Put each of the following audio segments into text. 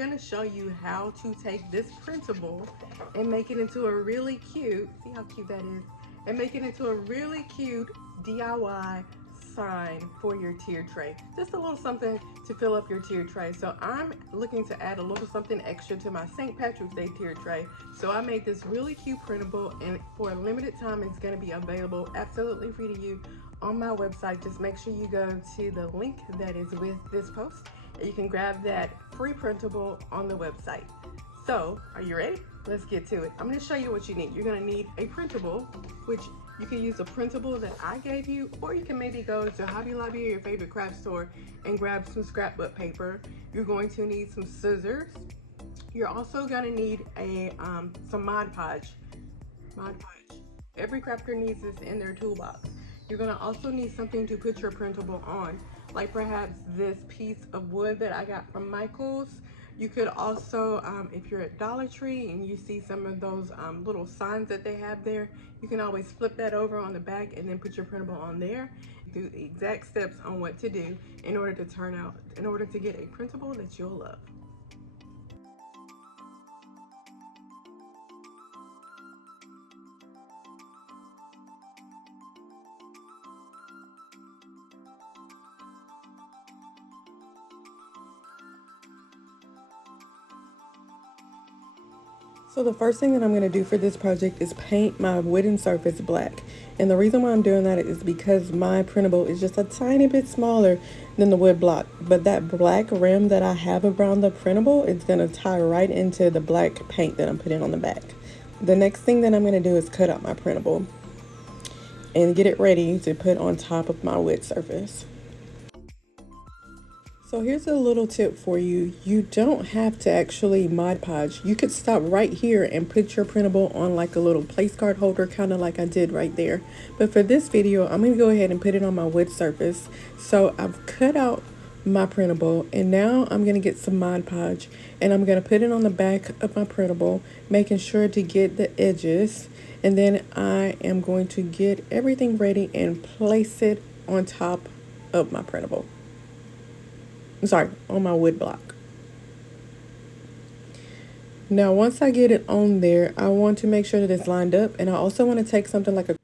I'm going to show you how to take this printable and make it into a really cute, see how cute that is, and make it into a really cute DIY sign for your tier tray. Just a little something to fill up your tier tray. So I'm looking to add a little something extra to my St. Patrick's Day tier tray. So I made this really cute printable, and for a limited time it's going to be available absolutely free to you on my website. Just make sure you go to the link that is with this post and you can grab that free printable on the website. So are you ready? Let's get to it. I'm going to show you what you need. You're going to need a printable, which you can use a printable that I gave you, or you can maybe go to Hobby Lobby or your favorite craft store and grab some scrapbook paper. You're going to need some scissors. You're also going to need some Mod Podge. Every crafter needs this in their toolbox. You're going to also need something to put your printable on, like perhaps this piece of wood that I got from Michael's. You could also, if you're at Dollar Tree and you see some of those little signs that they have there, you can always flip that over on the back and then put your printable on there. Do the exact steps on what to do in order to get a printable that you'll love. So the first thing that I'm going to do for this project is paint my wooden surface black. And the reason why I'm doing that is because my printable is just a tiny bit smaller than the wood block. But that black rim that I have around the printable is going to tie right into the black paint that I'm putting on the back. The next thing that I'm going to do is cut out my printable and get it ready to put on top of my wood surface. So here's a little tip for you. You don't have to actually Mod Podge. You could stop right here and put your printable on like a little place card holder, kind of like I did right there. But for this video, I'm going to go ahead and put it on my wood surface. So I've cut out my printable, and now I'm going to get some Mod Podge and I'm going to put it on the back of my printable, making sure to get the edges. And then I am going to get everything ready and place it on top of my printable. On my wood block. Now once I get it on there, I want to make sure that it's lined up, and I also want to take something like a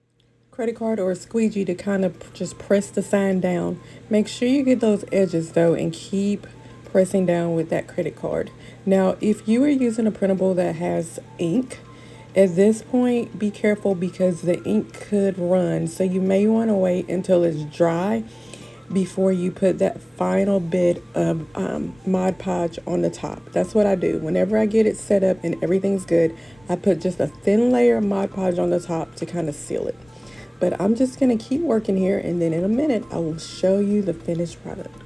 credit card or a squeegee to kind of just press the sign down. Make sure you get those edges though and keep pressing down with that credit card. Now if you are using a printable that has ink, at this point be careful because the ink could run, so you may want to wait until it's dry before you put that final bit of Mod Podge on the top. That's what I do. Whenever I get it set up and everything's good, I put just a thin layer of Mod Podge on the top to kind of seal it. But I'm just going to keep working here, and then in a minute I will show you the finished product.